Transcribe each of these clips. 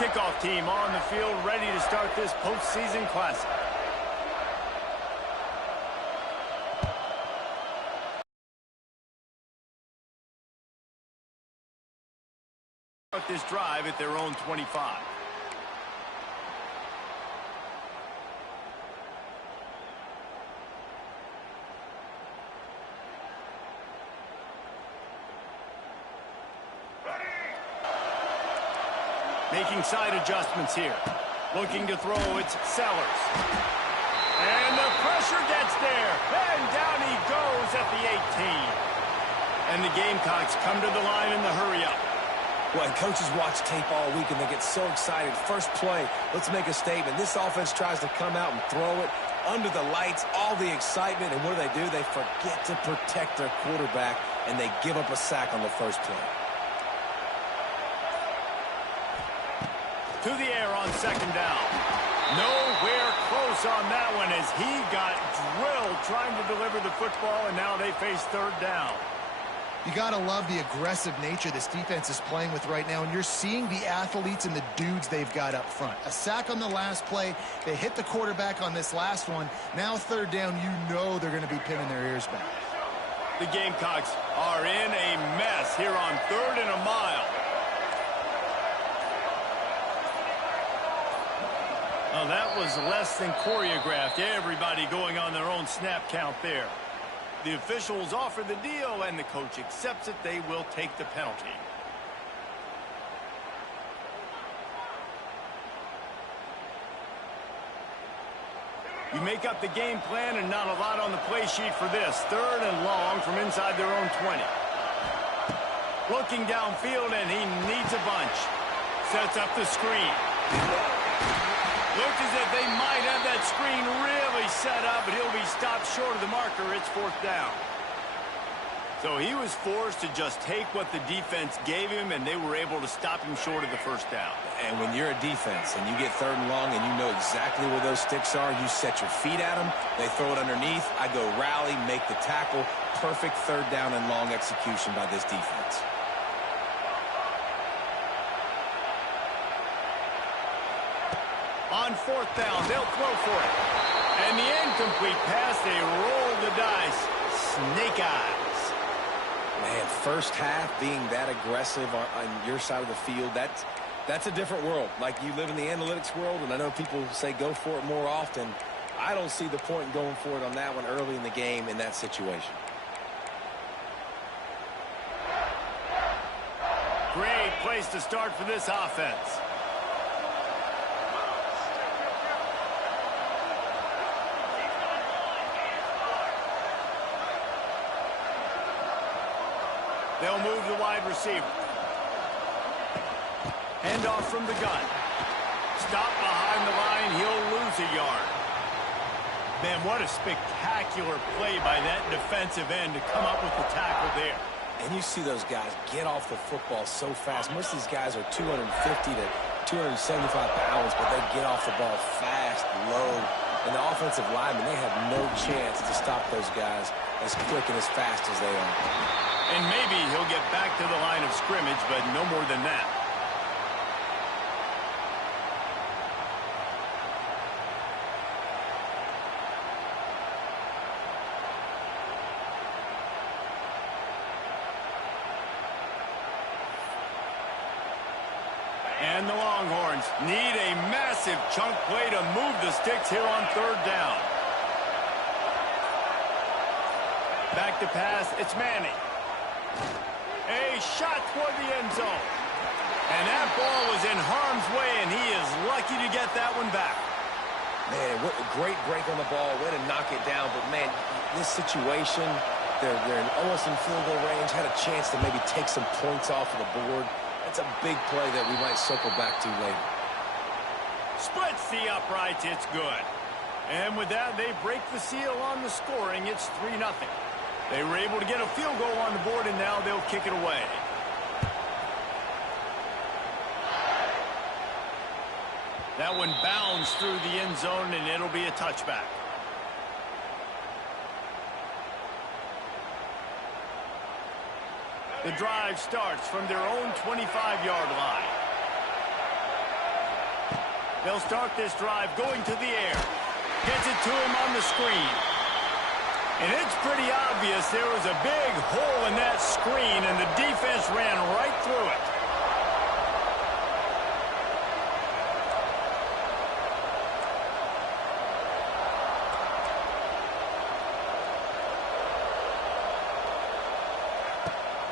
kickoff team on the field ready to start this postseason classic. Start this drive at their own 25. Making side adjustments here. Looking to throw, it's Sellers. And the pressure gets there. And down he goes at the 18. And the Gamecocks come to the line in the hurry-up. Well, and coaches watch tape all week, and they get so excited. First play, let's make a statement. This offense tries to come out and throw it under the lights, all the excitement, and what do? They forget to protect their quarterback, and they give up a sack on the first play. To the air on second down. Nowhere close on that one as he got drilled trying to deliver the football, and now they face third down. You got to love the aggressive nature this defense is playing with right now, and you're seeing the athletes and the dudes they've got up front. A sack on the last play. They hit the quarterback on this last one. Now third down, you know they're going to be pinning their ears back. The Gamecocks are in a mess here on 3rd and a mile. Oh, that was less than choreographed. Everybody going on their own snap count there. The officials offer the deal, and the coach accepts it. They will take the penalty. You make up the game plan, and not a lot on the play sheet for this. 3rd and long from inside their own 20. Looking downfield, and he needs a bunch. Sets up the screen. Looks as if they might have that screen really set up, but he'll be stopped short of the marker. It's 4th down. So he was forced to just take what the defense gave him, and they were able to stop him short of the 1st down. And when you're a defense and you get 3rd and long and you know exactly where those sticks are, you set your feet at them, they throw it underneath, I go rally, make the tackle. Perfect 3rd down and long execution by this defense. On 4th down, they'll throw for it. And the incomplete pass, they roll the dice. Snake eyes. Man, first half being that aggressive on your side of the field, that's a different world. Like, you live in the analytics world, and I know people say go for it more often. I don't see the point in going for it on that one early in the game in that situation. Great place to start for this offense. They'll move the wide receiver. Hand off from the gun. Stop behind the line. He'll lose a yard. Man, what a spectacular play by that defensive end to come up with the tackle there. And you see those guys get off the football so fast. Most of these guys are 250 to 275 pounds, but they get off the ball fast, low. And the offensive linemen, they have no chance to stop those guys as quick and as fast as they are. And maybe he'll get back to the line of scrimmage, but no more than that. And the Longhorns need a massive chunk play to move the sticks here on 3rd down. Back to pass, it's Manning. A shot toward the end zone. And that ball was in harm's way, and he is lucky to get that one back. Man, what a great break on the ball. Way to knock it down. But, man, this situation, they're almost in field goal range, had a chance to maybe take some points off of the board. That's a big play that we might circle back to later. Splits the uprights. It's good. And with that, they break the seal on the scoring. It's 3-0. They were able to get a field goal on the board, and now they'll kick it away. That one bounds through the end zone, and it'll be a touchback. The drive starts from their own 25-yard line. They'll start this drive going to the air. Gets it to him on the screen. And it's pretty obvious there was a big hole in that screen, and the defense ran right through it.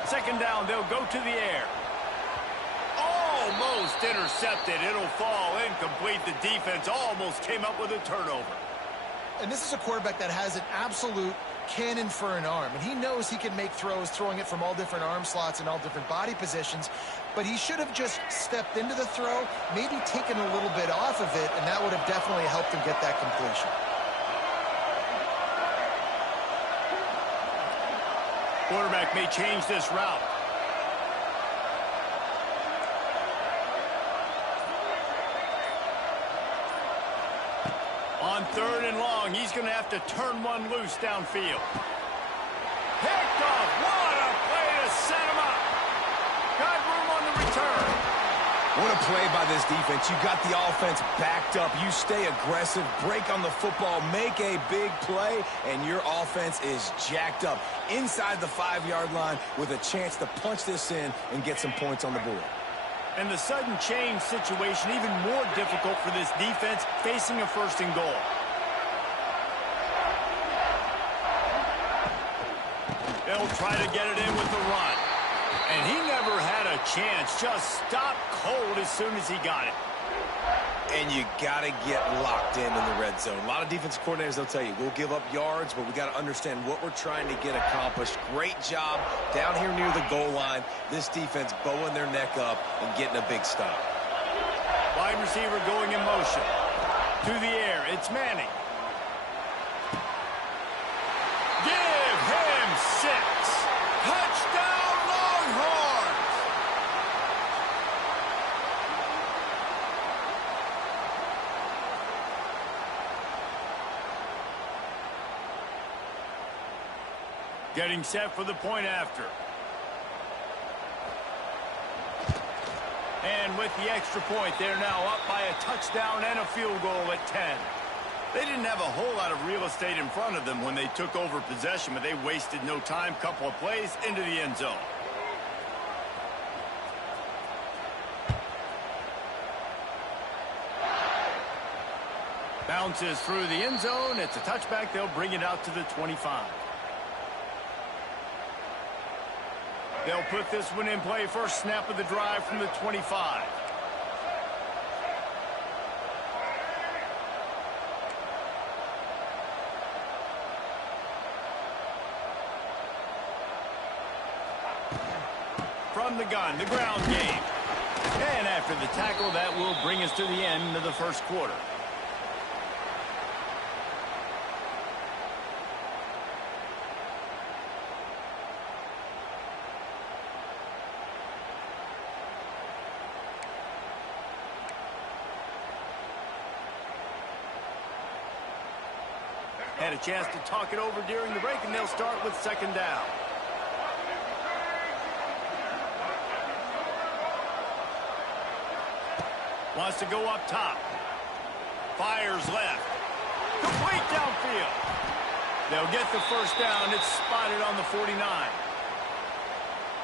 Second down, they'll go to the air. Almost intercepted. It'll fall incomplete. The defense almost came up with a turnover. And this is a quarterback that has an absolute cannon for an arm. And he knows he can make throws, throwing it from all different arm slots and all different body positions. But he should have just stepped into the throw, maybe taken a little bit off of it, and that would have definitely helped him get that completion. Quarterback may change this route. On 3rd and long, he's going to have to turn one loose downfield. Picked off. What a play to set him up. Got room on the return. What a play by this defense. You got the offense backed up. You stay aggressive, break on the football, make a big play, and your offense is jacked up inside the 5-yard line with a chance to punch this in and get some points on the board. And the sudden change situation even more difficult for this defense facing a 1st and goal. They'll try to get it in with the run. And he never had a chance. Just stopped cold as soon as he got it. And you got to get locked in the red zone. A lot of defensive coordinators, they'll tell you, we'll give up yards, but we got to understand what we're trying to get accomplished. Great job down here near the goal line. This defense bowing their neck up and getting a big stop. Wide receiver going in motion. To the air, it's Manning. Give him 6. Touchdown, Longhorns! Getting set for the point after. And with the extra point, they're now up by a touchdown and a field goal at 10. They didn't have a whole lot of real estate in front of them when they took over possession, but they wasted no time. Couple of plays into the end zone. Bounces through the end zone. It's a touchback. They'll bring it out to the 25. They'll put this one in play. First snap of the drive from the 25. From the gun, the ground game. And after the tackle, that will bring us to the end of the first quarter. Had a chance to talk it over during the break, and they'll start with 2nd down. Wants to go up top. Fires left. Complete downfield. They'll get the first down. It's spotted on the 49.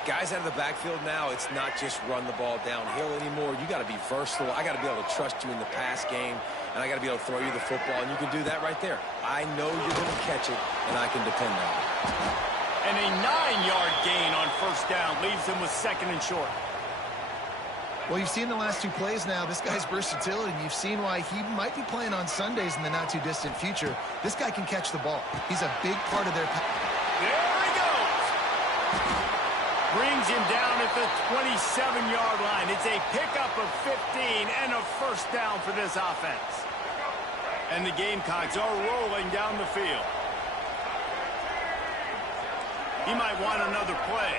Guys out of the backfield now, it's not just run the ball downhill anymore. You got to be versatile. I got to be able to trust you in the pass game, and I got to be able to throw you the football, and you can do that right there. I know you're going to catch it, and I can depend on it. And a 9-yard gain on 1st down leaves them with 2nd and short. Well, you've seen the last 2 plays now. This guy's versatility, and you've seen why he might be playing on Sundays in the not-too-distant future. This guy can catch the ball. He's a big part of their... There he goes! Brings him down at the 27-yard line. It's a pickup of 15 and a first down for this offense. And the Gamecocks are rolling down the field. He might want another play.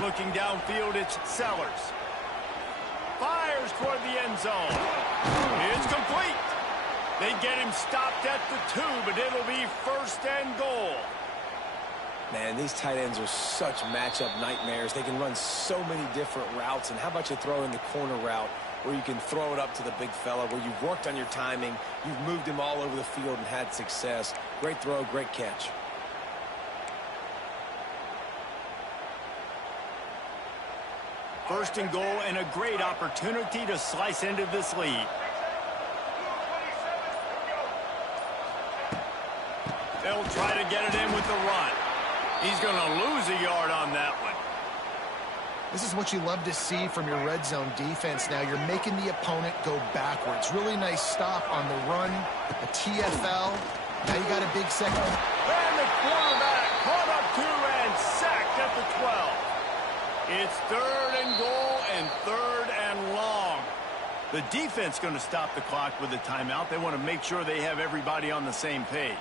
Looking downfield, it's Sellers. Fires toward the end zone. It's complete. They get him stopped at the 2, but it'll be 1st and goal. Man, these tight ends are such matchup nightmares. They can run so many different routes. And how about you throw in the corner route where you can throw it up to the big fella, where you've worked on your timing, you've moved him all over the field and had success. Great throw, great catch. First and goal, and a great opportunity to slice into this lead. They'll try to get it in with the run. He's going to lose a yard on that one. This is what you love to see from your red zone defense now. You're making the opponent go backwards. Really nice stop on the run, a TFL. Now you got a big second. And the quarterback caught up to and sacked at the 12. It's third and goal and third and long. The defense going to stop the clock with a timeout. They want to make sure they have everybody on the same page.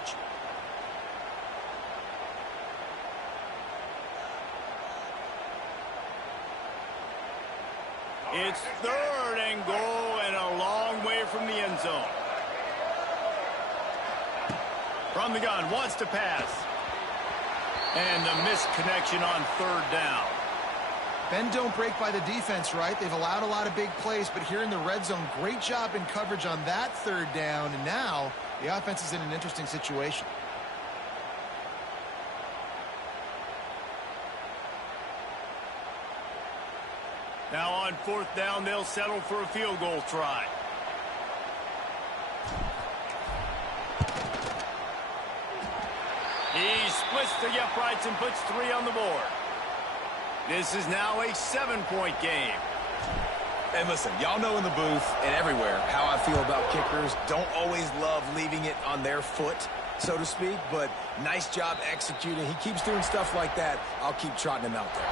It's third and goal and a long way from the end zone. From the gun, wants to pass. And the missed connection on third down. Bend don't break by the defense, right? They've allowed a lot of big plays, but here in the red zone, great job in coverage on that third down. And now the offense is in an interesting situation. Now on fourth down, they'll settle for a field goal try. He splits the uprights and puts 3 on the board. This is now a 7-point game. And listen, y'all know in the booth and everywhere how I feel about kickers. Don't always love leaving it on their foot, so to speak, but nice job executing. He keeps doing stuff like that. I'll keep trotting him out there.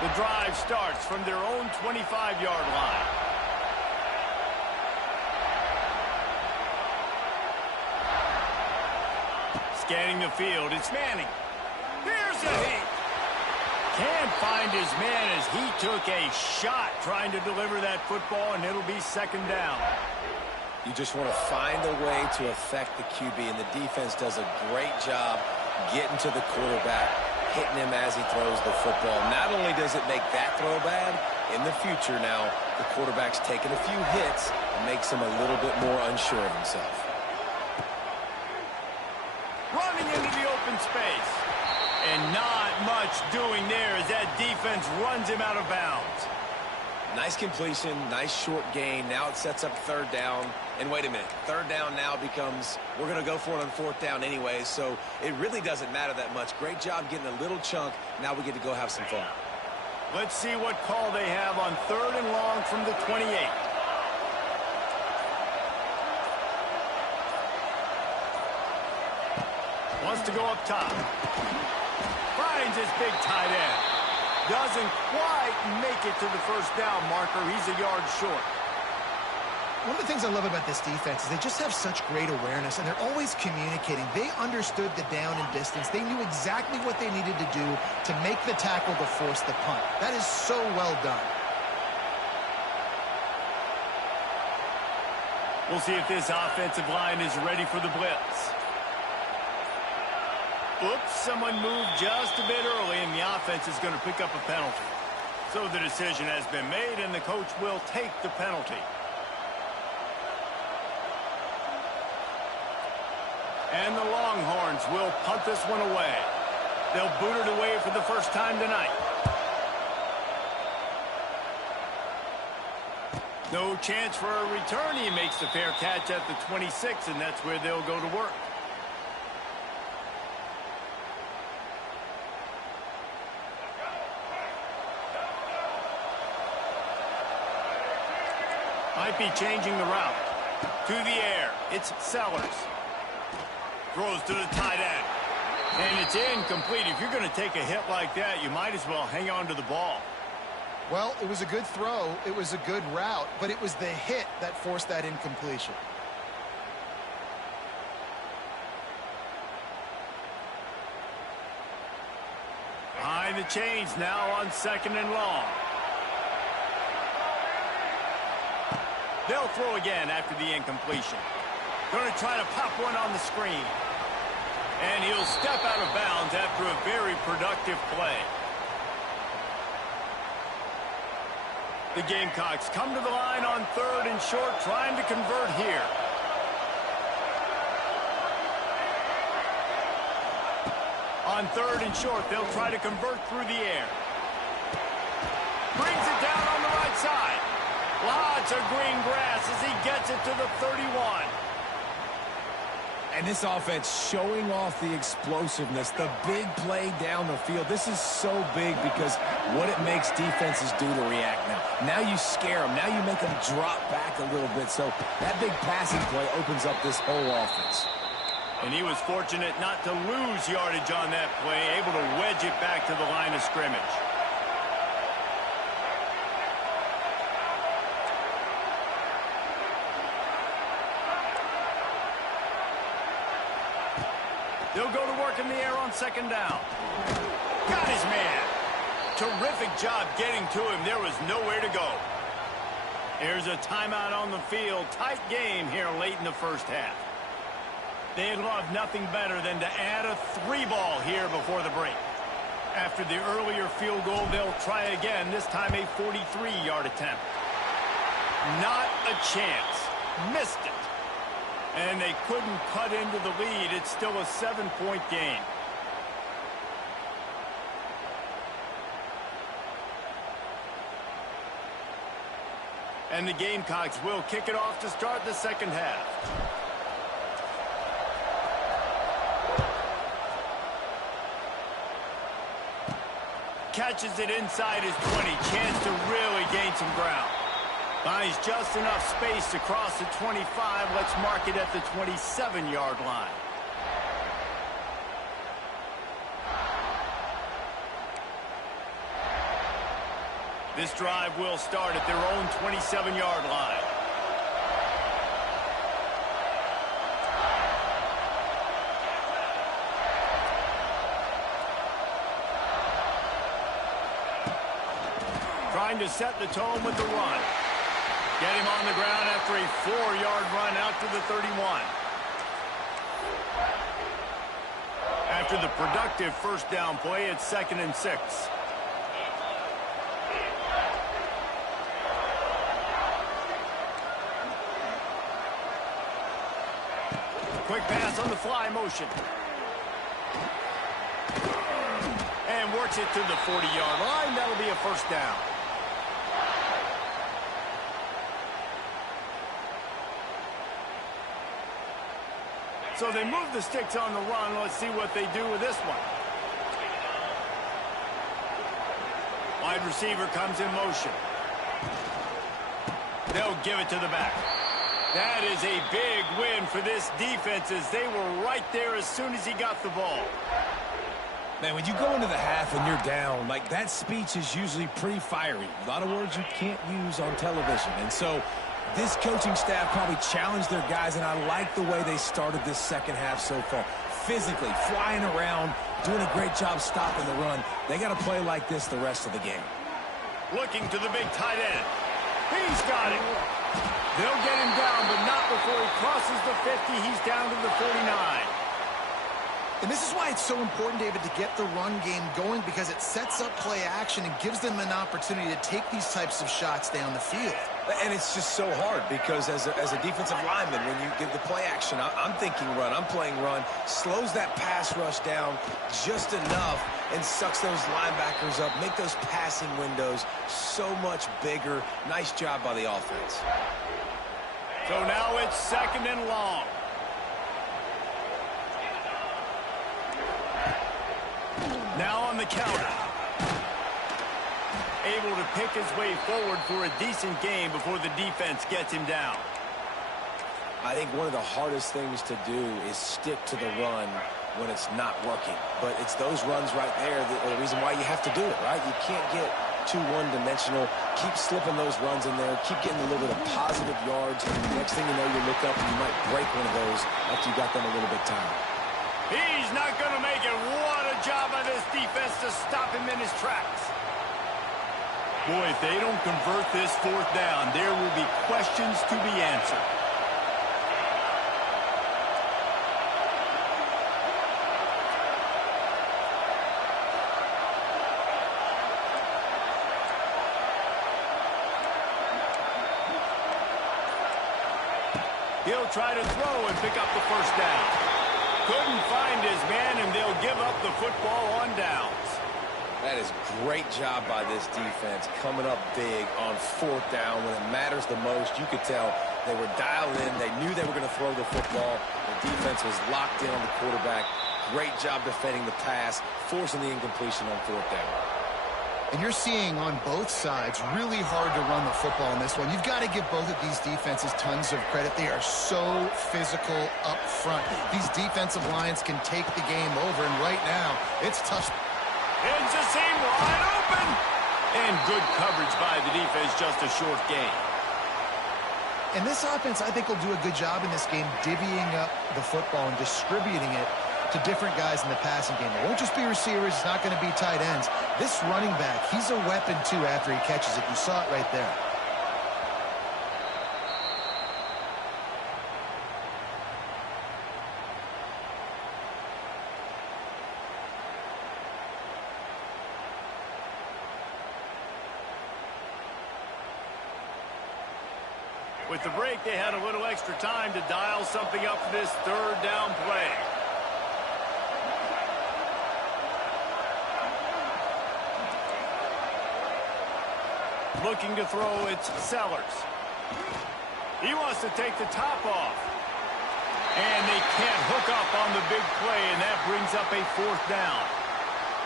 The drive starts from their own 25-yard line. Scanning the field, it's Manning. Here's a heat. Can't find his man as he took a shot trying to deliver that football, and it'll be second down. You just want to find a way to affect the QB, and the defense does a great job getting to the quarterback, hitting him as he throws the football. Not only does it make that throw bad, in the future now, the quarterback's taking a few hits and makes him a little bit more unsure of himself. Running into the open space. And not much doing there as that defense runs him out of bounds. Nice completion, nice short gain. Now it sets up third down. And wait a minute, third down now becomes, we're going to go for it on fourth down anyway, so it really doesn't matter that much. Great job getting a little chunk. Now we get to go have some fun. Let's see what call they have on third and long from the 28. Wants to go up top. Finds his big tight end. Doesn't quite make it to the first down marker. He's a yard short. One of the things I love about this defense is they just have such great awareness, and they're always communicating. They understood the down and distance. They knew exactly what they needed to do to make the tackle to force the punt. That is so well done. We'll see if this offensive line is ready for the blitz. Oops, someone moved just a bit early, and the offense is going to pick up a penalty. So the decision has been made, and the coach will take the penalty. And the Longhorns will punt this one away. They'll boot it away for the first time tonight. No chance for a return. He makes the fair catch at the 26, and that's where they'll go to work. Might be changing the route. To the air. It's Sellers. Throws to the tight end. And it's incomplete. If you're going to take a hit like that, you might as well hang on to the ball. Well, it was a good throw. It was a good route, but it was the hit that forced that incompletion. Behind the chains now on second and long. They'll throw again after the incompletion. Going to try to pop one on the screen. And he'll step out of bounds after a very productive play. The Gamecocks come to the line on 3rd and short, trying to convert here. On 3rd and short, they'll try to convert through the air. Brings it down on the right side. Lots of green grass as he gets it to the 31. And this offense showing off the explosiveness, the big play down the field. This is so big because what it makes defenses do to react now. Now you scare them. Now you make them drop back a little bit. So that big passing play opens up this whole offense. And he was fortunate not to lose yardage on that play, able to wedge it back to the line of scrimmage. They'll go to work in the air on 2nd down. Got his man. Terrific job getting to him. There was nowhere to go. Here's a timeout on the field. Tight game here late in the first half. They'd love nothing better than to add a 3-ball here before the break. After the earlier field goal, they'll try again, this time a 43-yard attempt. Not a chance. Missed it. And they couldn't cut into the lead. It's still a 7-point game. And the Gamecocks will kick it off to start the second half. Catches it inside his 20. Chance to really gain some ground. Finds just enough space to cross the 25. Let's mark it at the 27-yard line. This drive will start at their own 27-yard line. Trying to set the tone with the run. Get him on the ground after a 4-yard run out to the 31. After the productive first down play, it's 2nd and 6. Quick pass on the fly motion. And works it to the 40-yard line. That'll be a first down. So they move the sticks on the run. Let's see what they do with this one. Wide receiver comes in motion. They'll give it to the back. That is a big win for this defense as they were right there as soon as he got the ball. Man, when you go into the half and you're down, like that speech is usually pretty fiery. A lot of words you can't use on television. And so this coaching staff probably challenged their guys, and I like the way they started this second half so far. Physically, flying around, doing a great job stopping the run. They got to play like this the rest of the game. Looking to the big tight end. He's got it. They'll get him down, but not before he crosses the 50. He's down to the 49. And this is why it's so important, David, to get the run game going, because it sets up play action and gives them an opportunity to take these types of shots down the field. And it's just so hard because as a defensive lineman, when you give the play action, I'm thinking run, I'm playing run, slows that pass rush down just enough and sucks those linebackers up, make those passing windows so much bigger. Nice job by the offense. So now it's 2nd and long. Now on the counter. Able to pick his way forward for a decent game before the defense gets him down. I think one of the hardest things to do is stick to the run when it's not working. But it's those runs right there that are the reason why you have to do it, right? You can't get too one-dimensional. Keep slipping those runs in there. Keep getting a little bit of positive yards. Next thing you know, you look up and you might break one of those after you got them a little bit tired. He's not going to make it. What a job by this defense to stop him in his tracks. Boy, if they don't convert this 4th down, there will be questions to be answered. He'll try to throw and pick up the first down. Couldn't find his man, and they'll give up the football on downs. That is great job by this defense, coming up big on fourth down when it matters the most. You could tell they were dialed in. They knew they were going to throw the football. The defense was locked in on the quarterback. Great job defending the pass, forcing the incompletion on fourth down. And you're seeing on both sides really hard to run the football in this one. You've got to give both of these defenses tons of credit. They are so physical up front. These defensive lines can take the game over, and right now, it's tough. It's a seam wide open. And good coverage by the defense, just a short gain. And this offense, I think, will do a good job in this game divvying up the football and distributing it to different guys in the passing game. It won't just be receivers. It's not going to be tight ends. This running back, he's a weapon, too, after he catches it. You saw it right there. With the break, they had a little extra time to dial something up for this third down play. Looking to throw, it's Sellers. He wants to take the top off. And they can't hook up on the big play, and that brings up a fourth down.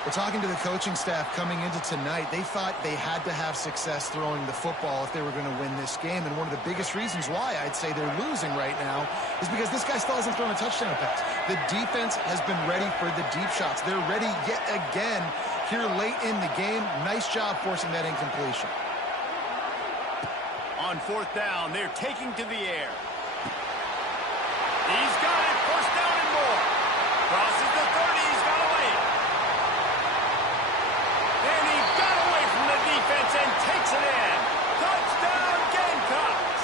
We're talking to the coaching staff coming into tonight. They thought they had to have success throwing the football if they were going to win this game. And one of the biggest reasons why I'd say they're losing right now is because this guy still hasn't thrown a touchdown pass. The defense has been ready for the deep shots. They're ready yet again here late in the game. Nice job forcing that incompletion. On fourth down, they're taking to the air. He's got it. First down and more. Crosses the 30. He's got away. And he got away from the defense and takes it in. Touchdown, Gamecocks.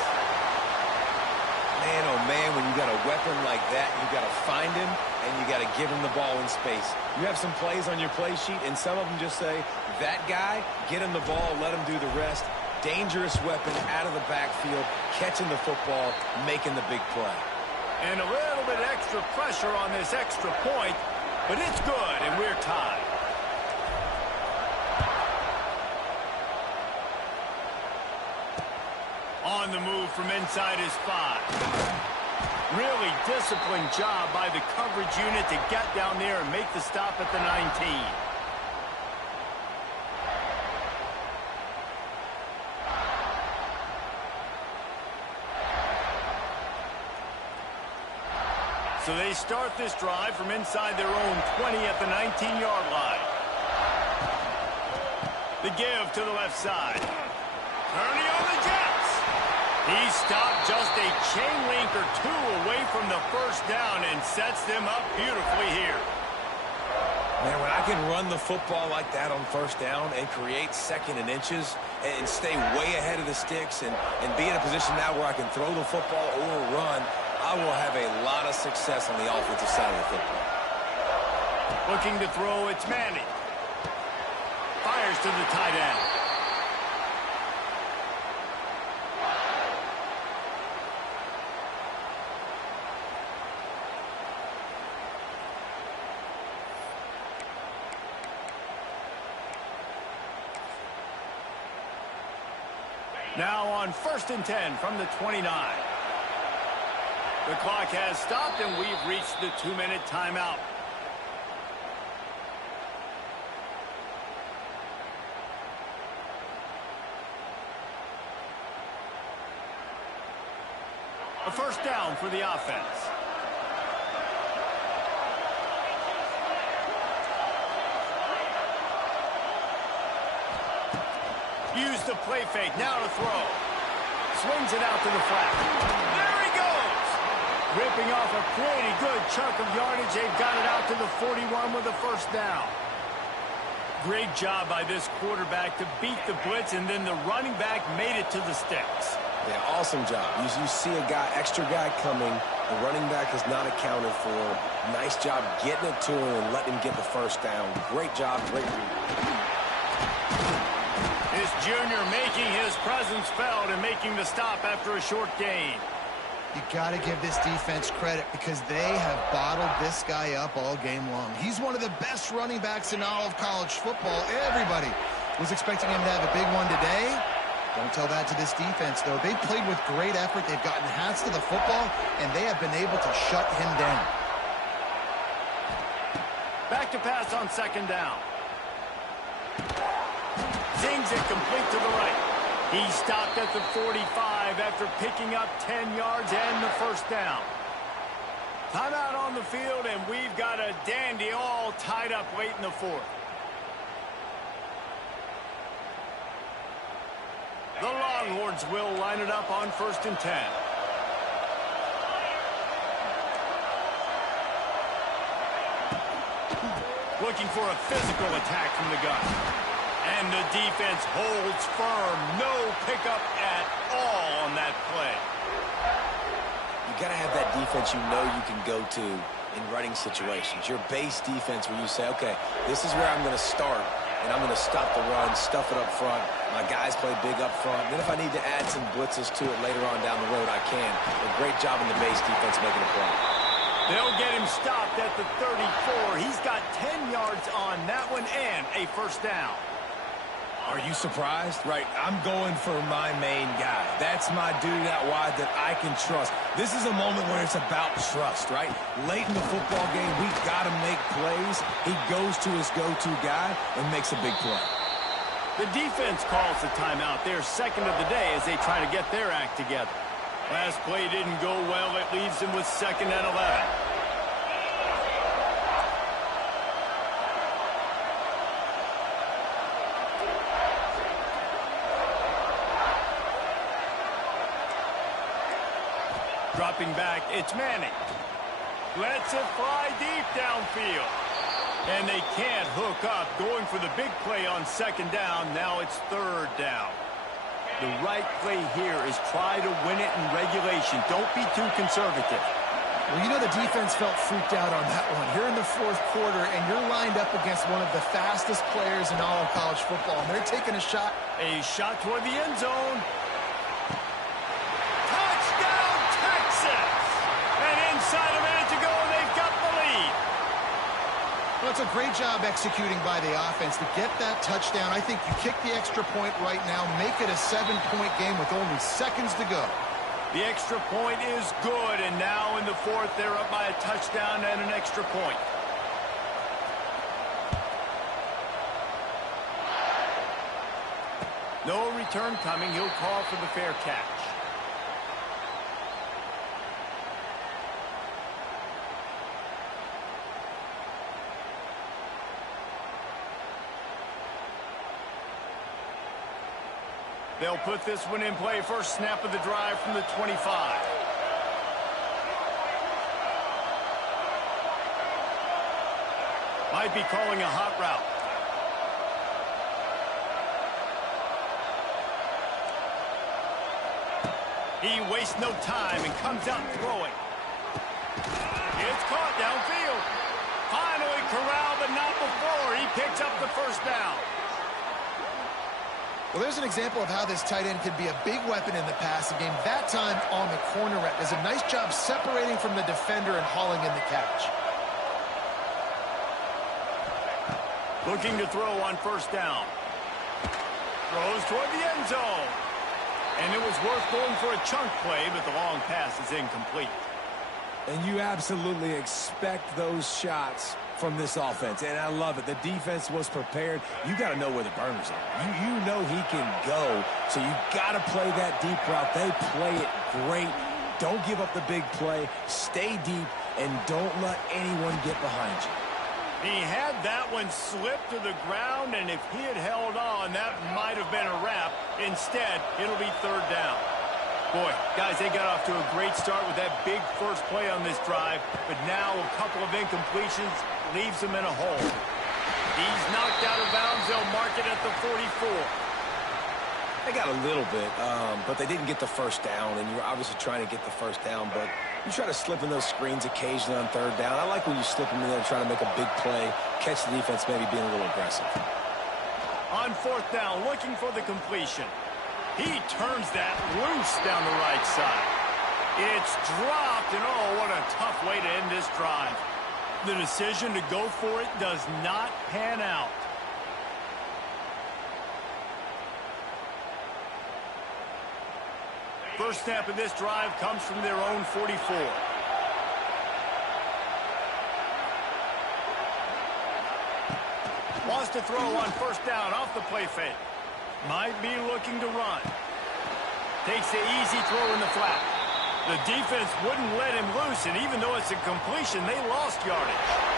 Man, oh man, when you got a weapon like that, you got to find him and you got to give him the ball in space. You have some plays on your play sheet, and some of them just say, that guy, get him the ball, let him do the rest. Dangerous weapon out of the backfield, catching the football, making the big play. And a little bit extra pressure on this extra point, but it's good, and we're tied. On the move from inside his 5. Really disciplined job by the coverage unit to get down there and make the stop at the 19. So they start this drive from inside their own 20 at the 19-yard line. The give to the left side. Kearney on the Jets. He stopped just a chain link or two away from the first down and sets them up beautifully here. Man, when I can run the football like that on first down and create second and inches and stay way ahead of the sticks and be in a position now where I can throw the football or run, I will have a lot of success on the offensive side of the football. Looking to throw, it's Manning. Fires to the tight end. Now on 1st and 10 from the 29. The clock has stopped, and we've reached the 2-minute timeout. A first down for the offense. Use the play fake, now to throw. Swings it out to the flat. There he goes! Ripping off a pretty good chunk of yardage. They've got it out to the 41 with a first down. Great job by this quarterback to beat the blitz, and then the running back made it to the sticks. Yeah, awesome job. You see a extra guy coming. The running back is not accounted for. Nice job getting it to him and letting him get the first down. Great job, great read. This junior making his presence felt and making the stop after a short gain. You got to give this defense credit because they have bottled this guy up all game long. He's one of the best running backs in all of college football. Everybody was expecting him to have a big one today. Don't tell that to this defense, though. They played with great effort. They've gotten hands to the football, and they have been able to shut him down. Back to pass on second down. Zings it complete to the right. He stopped at the 45 after picking up 10 yards and the first down. Timeout on the field, and we've got a dandy all tied up late in the fourth. The Longhorns will line it up on 1st and 10. Looking for a physical attack from the gun. And the defense holds firm. No pickup at all on that play. You got to have that defense you know you can go to in running situations. Your base defense where you say, okay, this is where I'm going to start, and I'm going to stop the run, stuff it up front. My guys play big up front. Then if I need to add some blitzes to it later on down the road, I can. A great job in the base defense making a play. They'll get him stopped at the 34. He's got 10 yards on that one and a first down. Are you surprised? Right, I'm going for my main guy. That's my dude out wide that I can trust. This is a moment where it's about trust, right? Late in the football game, we've got to make plays. He goes to his go-to guy and makes a big play. The defense calls the timeout. Their second of the day as they try to get their act together. Last play didn't go well. It leaves them with 2nd and 11. Dropping back, it's Manning. Lets it fly deep downfield. And they can't hook up. Going for the big play on 2nd down. Now it's 3rd down. The right play here is try to win it in regulation. Don't be too conservative. Well, you know the defense felt freaked out on that one. You're in the 4th quarter, and you're lined up against one of the fastest players in all of college football, and they're taking a shot. A shot toward the end zone. Touchdown, Texas! And inside a minute to go, they've got the lead. Well, it's a great job executing by the offense to get that touchdown. I think you kick the extra point right now, make it a 7-point game with only seconds to go. The extra point is good, and now in the 4th, they're up by a touchdown and an extra point. No return coming. He'll call for the fair catch. They'll put this one in play. First snap of the drive from the 25. Might be calling a hot route. He wastes no time and comes out throwing. It's caught downfield. Finally corralled, but not before. He picks up the first down. Well, there's an example of how this tight end could be a big weapon in the passing game. That time on the corner route does a nice job separating from the defender and hauling in the catch. Looking to throw on 1st down. Throws toward the end zone. And it was worth going for a chunk play, but the long pass is incomplete. And you absolutely expect those shots from this offense, and I love it. The defense was prepared. You got to know where the burners are. You know he can go, so you got to play that deep route. They play it great. Don't give up the big play. Stay deep, and don't let anyone get behind you. He had that one slip to the ground, and if he had held on, that might have been a wrap. Instead, it'll be 3rd down. Boy, guys, they got off to a great start with that big first play on this drive, but now a couple of incompletions leaves them in a hole. He's knocked out of bounds. They'll mark it at the 44. They got a little bit, but they didn't get the first down, and you're obviously trying to get the first down, but you try to slip in those screens occasionally on 3rd down. I like when you slip them in there trying to make a big play, catch the defense maybe being a little aggressive. On 4th down, looking for the completion. He turns that loose down the right side. It's dropped, and oh, what a tough way to end this drive. The decision to go for it does not pan out. First snap of this drive comes from their own 44. Wants to throw on first down off the play fake. Might be looking to run. Takes the easy throw in the flat. The defense wouldn't let him loose, and even though it's a completion, they lost yardage.